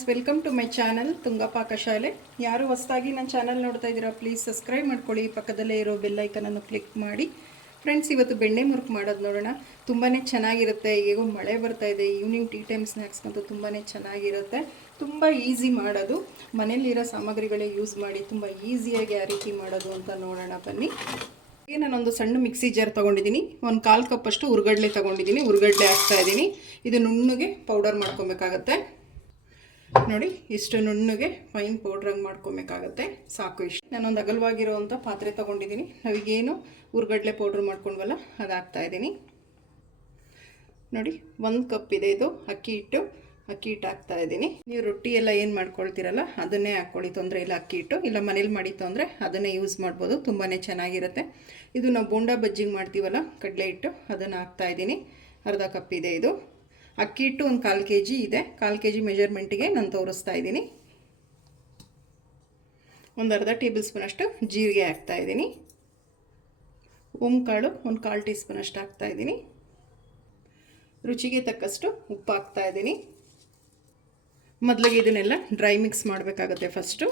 Friends welcome to my channel Tunga Pakashale ಯಾರು ಹೊಸದಾಗಿ ನನ್ನ ಚಾನಲ್ ನೋಡ್ತಾ ಇದ್ದೀರಾ ಪ್ಲೀಸ್ ಸಬ್ಸ್ಕ್ರೈಬ್ ಮಾಡ್ಕೊಳ್ಳಿ. ಪಕ್ಕದಲ್ಲೇ ಇರೋ ಬೆಲ್ಲೈಕನನ್ನು ಕ್ಲಿಕ್ ಮಾಡಿ. ಫ್ರೆಂಡ್ಸ್ ಇವತ್ತು ಬೆಣ್ಣೆ ಮುರುಕು ಮಾಡೋದು ನೋಡೋಣ. ತುಂಬಾ ಚೆನ್ನಾಗಿರುತ್ತೆ. ಹೇಗೋ ಮಳೆ ಬರ್ತಾ ಇದೆ. ಈವ್ನಿಂಗ್ ಟೀ ಟೈಮ್ ಸ್ನ್ಯಾಕ್ಸ್ಗಂತೂ ತುಂಬಾ ಚೆನ್ನಾಗಿರುತ್ತೆ. ತುಂಬ ಈಸಿ ಮಾಡೋದು. ಮನೇಲಿರೋ ಸಾಮಗ್ರಿಗಳೇ ಯೂಸ್ ಮಾಡಿ, ತುಂಬ ಈಸಿಯಾಗಿ ಆ ರೀತಿ ಮಾಡೋದು ಅಂತ ನೋಡೋಣ ಬನ್ನಿ. ಈಗ ನಾನೊಂದು ಸಣ್ಣ ಮಿಕ್ಸಿ ಜಾರ್ ತೊಗೊಂಡಿದ್ದೀನಿ. ಒಂದು ಕಾಲು ಕಪ್ಪಷ್ಟು ಉರ್ಗಡ್ಲೆ ತೊಗೊಂಡಿದ್ದೀನಿ. ಉರ್ಗಡ್ಲೆ ಹಾಕ್ತಾ ಇದ್ದೀನಿ. ಇದು ನುಣ್ಣಗೆ ಪೌಡರ್ ಮಾಡ್ಕೊಬೇಕಾಗತ್ತೆ. ನೋಡಿ, ಇಷ್ಟು ನುಣ್ಣಗೆ ಫೈನ್ ಪೌಡ್ರಂಗೆ ಮಾಡ್ಕೊಬೇಕಾಗತ್ತೆ. ಸಾಕು ಇಷ್ಟು. ನಾನೊಂದು ಅಗಲವಾಗಿರುವಂಥ ಪಾತ್ರೆ ತೊಗೊಂಡಿದ್ದೀನಿ. ನಾವೀಗೇನು ಉರ್ಗಡ್ಲೆ ಪೌಡ್ರ್ ಮಾಡ್ಕೊಂಡ್ವಲ್ಲ ಅದು ಹಾಕ್ತಾ ಇದ್ದೀನಿ. ನೋಡಿ, ಒಂದು ಕಪ್ ಇದೆ ಇದು, ಅಕ್ಕಿ ಹಿಟ್ಟು ಅಕ್ಕಿ ಹಿಟ್ಟು ಹಾಕ್ತಾ ಇದ್ದೀನಿ. ನೀವು ರೊಟ್ಟಿ ಎಲ್ಲ ಏನು ಮಾಡ್ಕೊಳ್ತೀರಲ್ಲ, ಅದನ್ನೇ ಹಾಕ್ಕೊಳ್ಳಿ, ತೊಂದರೆ ಇಲ್ಲ ಅಕ್ಕಿ ಹಿಟ್ಟು. ಇಲ್ಲ ಮನೇಲಿ ಮಾಡಿತ್ತು ಅಂದರೆ ಅದನ್ನೇ ಯೂಸ್ ಮಾಡ್ಬೋದು ತುಂಬಾ ಚೆನ್ನಾಗಿರುತ್ತೆ. ಇದು ನಾವು ಬೋಂಡಾ ಬಜ್ಜಿಗೆ ಮಾಡ್ತೀವಲ್ಲ, ಕಡಲೆ ಹಿಟ್ಟು, ಅದನ್ನು ಹಾಕ್ತಾ ಇದ್ದೀನಿ. ಅರ್ಧ ಕಪ್ ಇದೆ ಇದು. ಅಕ್ಕಿ ಹಿಟ್ಟು ಒಂದು ಕಾಲು ಕೆ ಜಿ ಇದೆ. ಕಾಲು ಕೆ ಜಿ ಮೆಜರ್ಮೆಂಟಿಗೆ ನಾನು ತೋರಿಸ್ತಾ ಇದ್ದೀನಿ. ಒಂದು ಅರ್ಧ ಟೇಬಲ್ ಸ್ಪೂನಷ್ಟು ಜೀರಿಗೆ ಹಾಕ್ತಾ ಇದ್ದೀನಿ. ಕಾಳು ಒಂದು ಕಾಲು ಟೀ ಸ್ಪೂನಷ್ಟು ಹಾಕ್ತಾ ಇದ್ದೀನಿ. ರುಚಿಗೆ ತಕ್ಕಷ್ಟು ಉಪ್ಪು ಹಾಕ್ತಾ ಇದ್ದೀನಿ. ಮೊದಲಿಗೆ ಇದನ್ನೆಲ್ಲ ಡ್ರೈ ಮಿಕ್ಸ್ ಮಾಡಬೇಕಾಗತ್ತೆ ಫಸ್ಟು.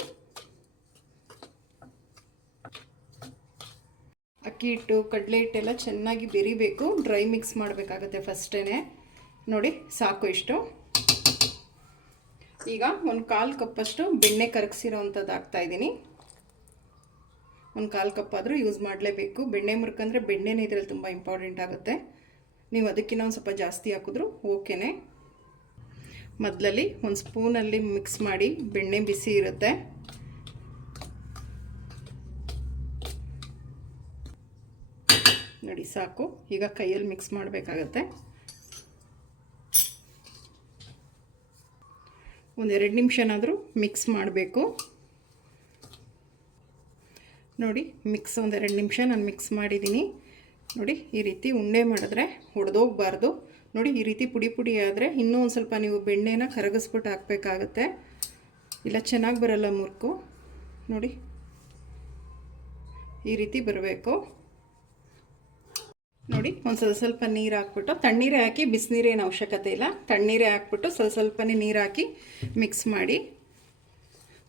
ಅಕ್ಕಿ ಹಿಟ್ಟು, ಕಡಲೆ ಹಿಟ್ಟೆಲ್ಲ ಚೆನ್ನಾಗಿ ಬೆರಿಬೇಕು. ಡ್ರೈ ಮಿಕ್ಸ್ ಮಾಡಬೇಕಾಗತ್ತೆ ಫಸ್ಟೇ ನೋಡಿ, ಸಾಕು ಇಷ್ಟು. ಈಗ ಒಂದು ಕಾಲು ಕಪ್ಪಷ್ಟು ಬೆಣ್ಣೆ ಕರಗಿಸಿರೋ ಅಂಥದ್ದು ಹಾಕ್ತಾಯಿದ್ದೀನಿ ಒಂದು ಕಾಲು ಕಪ್ ಆದರೂ ಯೂಸ್ ಮಾಡಲೇಬೇಕು. ಬೆಣ್ಣೆ ಮುರ್ಕಂದ್ರೆ ಬೆಣ್ಣೆನೇ ಇದರಲ್ಲಿ ತುಂಬ ಇಂಪಾರ್ಟೆಂಟ್ ಆಗುತ್ತೆ. ನೀವು ಅದಕ್ಕಿಂತ ಒಂದು ಸ್ವಲ್ಪ ಜಾಸ್ತಿ ಹಾಕಿದ್ರು ಓಕೆನೇ. ಮೊದಲಲ್ಲಿ ಒಂದು ಸ್ಪೂನಲ್ಲಿ ಮಿಕ್ಸ್ ಮಾಡಿ ಬೆಣ್ಣೆ ಬಿಸಿ ಇರುತ್ತೆ. ನೋಡಿ, ಸಾಕು. ಈಗ ಕೈಯಲ್ಲಿ ಮಿಕ್ಸ್ ಮಾಡಬೇಕಾಗತ್ತೆ. ಒಂದೆರಡು ನಿಮಿಷನಾದರೂ ಮಿಕ್ಸ್ ಮಾಡಬೇಕು. ನೋಡಿ ಮಿಕ್ಸ್ ಒಂದೆರಡು ನಿಮಿಷ ನಾನು ಮಿಕ್ಸ್ ಮಾಡಿದ್ದೀನಿ ನೋಡಿ, ಈ ರೀತಿ ಉಂಡೆ ಮಾಡಿದ್ರೆ ಹೊಡೆದೋಗ್ಬಾರ್ದು ನೋಡಿ, ಈ ರೀತಿ ಪುಡಿ ಪುಡಿ ಆದರೆ ಇನ್ನೂ ಒಂದು ಸ್ವಲ್ಪ ನೀವು ಬೆಣ್ಣೆನ ಕರಗಿಸ್ಬಿಟ್ಟು ಹಾಕಬೇಕಾಗತ್ತೆ. ಇಲ್ಲ, ಚೆನ್ನಾಗಿ ಬರಲ್ಲ ಮುರುಕು. ನೋಡಿ, ಈ ರೀತಿ ಬರಬೇಕು. ನೋಡಿ, ಒಂದು ಸ್ವಲ್ಪ ಸ್ವಲ್ಪ ನೀರು ಹಾಕ್ಬಿಟ್ಟು, ತಣ್ಣೀರೇ ಹಾಕಿ, ಬಿಸಿನೀರೇನು ಅವಶ್ಯಕತೆ ಇಲ್ಲ. ತಣ್ಣೀರೇ ಹಾಕ್ಬಿಟ್ಟು ಸ್ವಲ್ಪ ಸ್ವಲ್ಪನೇ ನೀರು ಹಾಕಿ ಮಿಕ್ಸ್ ಮಾಡಿ.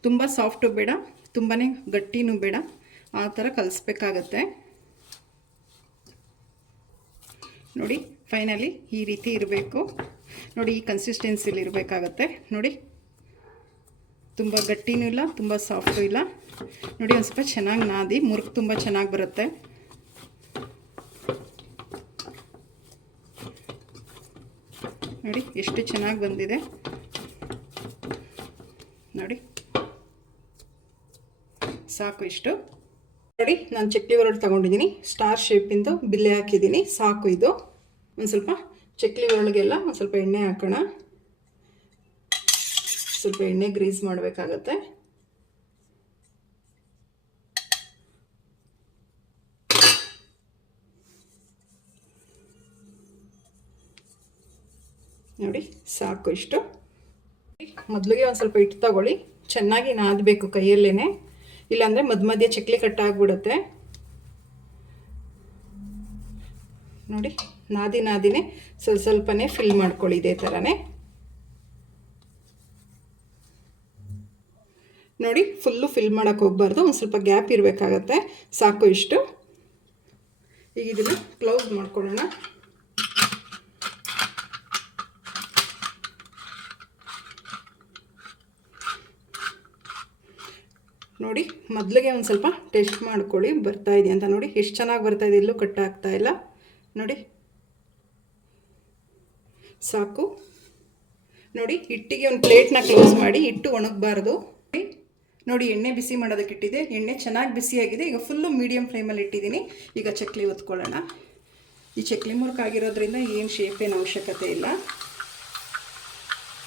ತುಂಬ ಸಾಫ್ಟು ಬೇಡ ತುಂಬಾ ಗಟ್ಟಿನೂ ಬೇಡ. ಆ ಥರ ಕಲಿಸ್ಬೇಕಾಗತ್ತೆ. ನೋಡಿ ಫೈನಲಿ ಈ ರೀತಿ ಇರಬೇಕು. ನೋಡಿ, ಈ ಕನ್ಸಿಸ್ಟೆನ್ಸಿಲಿ ಇರಬೇಕಾಗತ್ತೆ. ನೋಡಿ, ತುಂಬ ಗಟ್ಟಿನೂ ಇಲ್ಲ, ತುಂಬ ಸಾಫ್ಟು ಇಲ್ಲ. ನೋಡಿ, ಒಂದು ಸ್ವಲ್ಪ ಚೆನ್ನಾಗಿ ನಾದಿ, ಮುರುಕು ತುಂಬ ಚೆನ್ನಾಗಿ ಬರುತ್ತೆ. ನೋಡಿ, ಎಷ್ಟು ಚೆನ್ನಾಗಿ ಬಂದಿದೆ. ನೋಡಿ. ಸಾಕು ಇಷ್ಟು. ನೋಡಿ, ನಾನು ಚಕ್ಲಿ ಒರಳು ತಗೊಂಡಿದ್ದೀನಿ. ಸ್ಟಾರ್ ಶೇಪಿಂದು ಬಿಲ್ಲೆ ಹಾಕಿದ್ದೀನಿ. ಸಾಕು ಇದು. ಒಂದು ಸ್ವಲ್ಪ ಚಕ್ಲಿ ಹೊರಳಿಗೆಲ್ಲ ಒಂದು ಸ್ವಲ್ಪ ಎಣ್ಣೆ ಹಾಕೋಣ. ಸ್ವಲ್ಪ ಎಣ್ಣೆ ಗ್ರೀಸ್ ಮಾಡಬೇಕಾಗತ್ತೆ. ನೋಡಿ, ಸಾಕು ಇಷ್ಟು. ಮೊದಲಿಗೆ ಒಂದು ಸ್ವಲ್ಪ ಹಿಟ್ಟು ತಗೊಳ್ಳಿ. ಚೆನ್ನಾಗಿ ನಾದಬೇಕು ಕೈಯಲ್ಲೇ ಇಲ್ಲಾಂದರೆ ಮಧ್ಯ ಮಧ್ಯ ಚಕ್ಲಿ ಕಟ್ಟಾಗ್ಬಿಡುತ್ತೆ ನೋಡಿ, ನಾದಿ ನಾದಿನೇ ಸ್ವಲ್ಪ ಸ್ವಲ್ಪನೇ ಫಿಲ್ ಮಾಡ್ಕೊಳ್ಳಿ ಇದೇ ಥರನೇ ನೋಡಿ ಫುಲ್ಲು ಫಿಲ್ ಮಾಡೋಕ್ಕೆ ಹೋಗ್ಬಾರ್ದು. ಒಂದು ಸ್ವಲ್ಪ ಗ್ಯಾಪ್ ಇರಬೇಕಾಗತ್ತೆ. ಸಾಕು ಇಷ್ಟು. ಈಗ ಇದನ್ನು ಕ್ಲೌಸ್ ಮಾಡ್ಕೊಳ್ಳೋಣ ನೋಡಿ ಮೊದಲಿಗೆ ಒಂದು ಸ್ವಲ್ಪ ಟೆಸ್ಟ್ ಮಾಡ್ಕೊಳ್ಳಿ, ಬರ್ತಾ ಇದೆ ಅಂತ ನೋಡಿ. ಎಷ್ಟು ಚೆನ್ನಾಗಿ ಬರ್ತಾ ಇದೆ ಎಲ್ಲೂ ಆಗ್ತಾ ಇಲ್ಲ. ನೋಡಿ. ಸಾಕು. ನೋಡಿ, ಹಿಟ್ಟಿಗೆ ಒಂದು ಪ್ಲೇಟ್ನ ಕ್ಲೋಸ್ ಮಾಡಿ, ಹಿಟ್ಟು ಒಣಗಬಾರ್ದು. ನೋಡಿ, ಎಣ್ಣೆ ಬಿಸಿ ಮಾಡೋದಕ್ಕೆ ಇಟ್ಟಿದೆ ಎಣ್ಣೆ ಚೆನ್ನಾಗಿ ಬಿಸಿಯಾಗಿದೆ ಈಗ ಫುಲ್ಲು ಮೀಡಿಯಮ್ ಫ್ಲೇಮಲ್ಲಿ ಇಟ್ಟಿದ್ದೀನಿ. ಈಗ ಚಕ್ಲಿ ಒತ್ಕೊಳ್ಳೋಣ. ಈ ಚಕ್ಲಿ ಮುರುಕಾಗಿರೋದ್ರಿಂದ ಏನು ಶೇಪೇನು ಅವಶ್ಯಕತೆ ಇಲ್ಲ.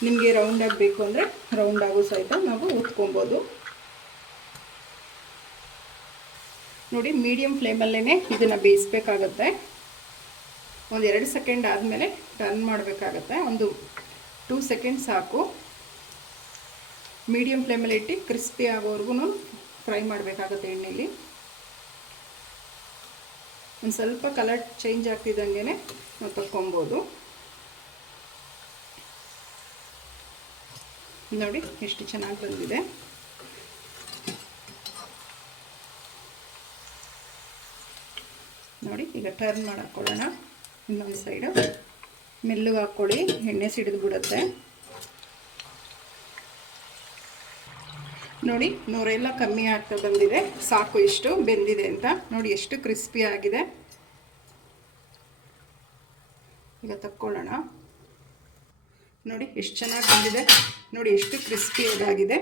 ನಿಮಗೆ ರೌಂಡಾಗಿ ಆಗಬೇಕು ಅಂದರೆ ರೌಂಡ್ ಆಗೋ ಸಹಿತ ನಾವು ಉತ್ಕೊಬೋದು ನೋಡಿ ಮೀಡಿಯಮ್ ಫ್ಲೇಮಲ್ಲೇ ಇದನ್ನು ಬೇಯಿಸ್ಬೇಕಾಗತ್ತೆ. ಒಂದು ಎರಡು ಸೆಕೆಂಡ್ ಆದಮೇಲೆ ಟರ್ನ್ ಮಾಡಬೇಕಾಗತ್ತೆ. ಒಂದು ಟೂ ಸೆಕೆಂಡ್ ಸಾಕು. ಮೀಡಿಯಮ್ ಫ್ಲೇಮಲ್ಲಿ ಇಟ್ಟು ಕ್ರಿಸ್ಪಿ ಆಗೋವರೆಗೂ ಫ್ರೈ ಮಾಡಬೇಕಾಗತ್ತೆ ಎಣ್ಣೆಲಿ. ಒಂದು ಸ್ವಲ್ಪ ಕಲರ್ ಚೇಂಜ್ ಆಗ್ತಿದ್ದಂಗೆ ನಾವು ತಕ್ಕೊಬೋದು ನೋಡಿ, ಎಷ್ಟು ಚೆನ್ನಾಗಿ ಬಂದಿದೆ. ನೋಡಿ, ಈಗ ಟರ್ನ್ ಮಾಡಿಕೊಳ್ಳೋಣ. ಇನ್ನೊಂದು ಸೈಡು ಮೆಲ್ಲಗೆ ಹಾಕ್ಕೊಳ್ಳಿ, ಎಣ್ಣೆ ಸಿಡಿದು ಬಿಡುತ್ತೆ. ನೋಡಿ, ನೂರೆಲ್ಲ ಕಮ್ಮಿ ಆಗ್ತಾ ಬಂದಿದೆ. ಸಾಕು ಇಷ್ಟು, ಬೆಂದಿದೆ ಅಂತ. ನೋಡಿ, ಎಷ್ಟು ಕ್ರಿಸ್ಪಿ ಆಗಿದೆ. ಈಗ ತಕ್ಕೊಳ್ಳೋಣ. ನೋಡಿ, ಎಷ್ಟು ಚೆನ್ನಾಗಿ ಬಂದಿದೆ. ನೋಡಿ, ಎಷ್ಟು ಕ್ರಿಸ್ಪಿಯಾಗಿದೆ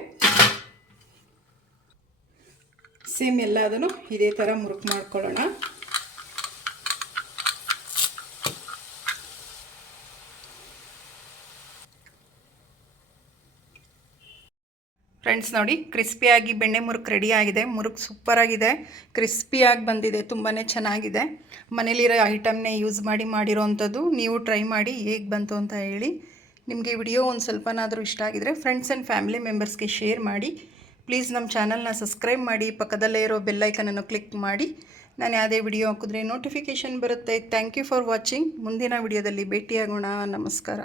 ಸೇಮ್ ಎಲ್ಲದನ್ನು ಇದೇ ಥರ ಮುರುಕು ಮಾಡ್ಕೊಳ್ಳೋಣ. ಫ್ರೆಂಡ್ಸ್ ನೋಡಿ, ಕ್ರಿಸ್ಪಿಯಾಗಿ ಬೆಣ್ಣೆ ಮುರುಕ್ ರೆಡಿ ಆಗಿದೆ. ಮುರುಕು ಸೂಪರಾಗಿದೆ ಕ್ರಿಸ್ಪಿಯಾಗಿ ಬಂದಿದೆ ತುಂಬಾ ಚೆನ್ನಾಗಿದೆ. ಮನೇಲಿರೋ ಐಟಮ್ನೇ ಯೂಸ್ ಮಾಡಿ ಮಾಡಿರೋವಂಥದ್ದು ನೀವು ಟ್ರೈ ಮಾಡಿ ಹೇಗೆ ಬಂತು ಅಂತ ಹೇಳಿ ನಿಮಗೆ ವಿಡಿಯೋ ಒಂದು ಸ್ವಲ್ಪನಾದರೂ ಇಷ್ಟ ಆಗಿದರೆ ಫ್ರೆಂಡ್ಸ್ ಆ್ಯಂಡ್ ಫ್ಯಾಮಿಲಿ ಮೆಂಬರ್ಸ್ಗೆ ಶೇರ್ ಮಾಡಿ. ಪ್ಲೀಸ್ ನಮ್ಮ ಚಾನಲ್ನ ಸಬ್ಸ್ಕ್ರೈಬ್ ಮಾಡಿ, ಪಕ್ಕದಲ್ಲೇ ಇರೋ ಬೆಲ್ಲೈಕನನ್ನು ಕ್ಲಿಕ್ ಮಾಡಿ. ನಾನು ಯಾವುದೇ ವಿಡಿಯೋ ಹಾಕಿದ್ರೆ ನೋಟಿಫಿಕೇಷನ್ ಬರುತ್ತೆ. ಥ್ಯಾಂಕ್ ಯು ಫಾರ್ ವಾಚಿಂಗ್ ಮುಂದಿನ ವಿಡಿಯೋದಲ್ಲಿ ಭೇಟಿಯಾಗೋಣ. ನಮಸ್ಕಾರ.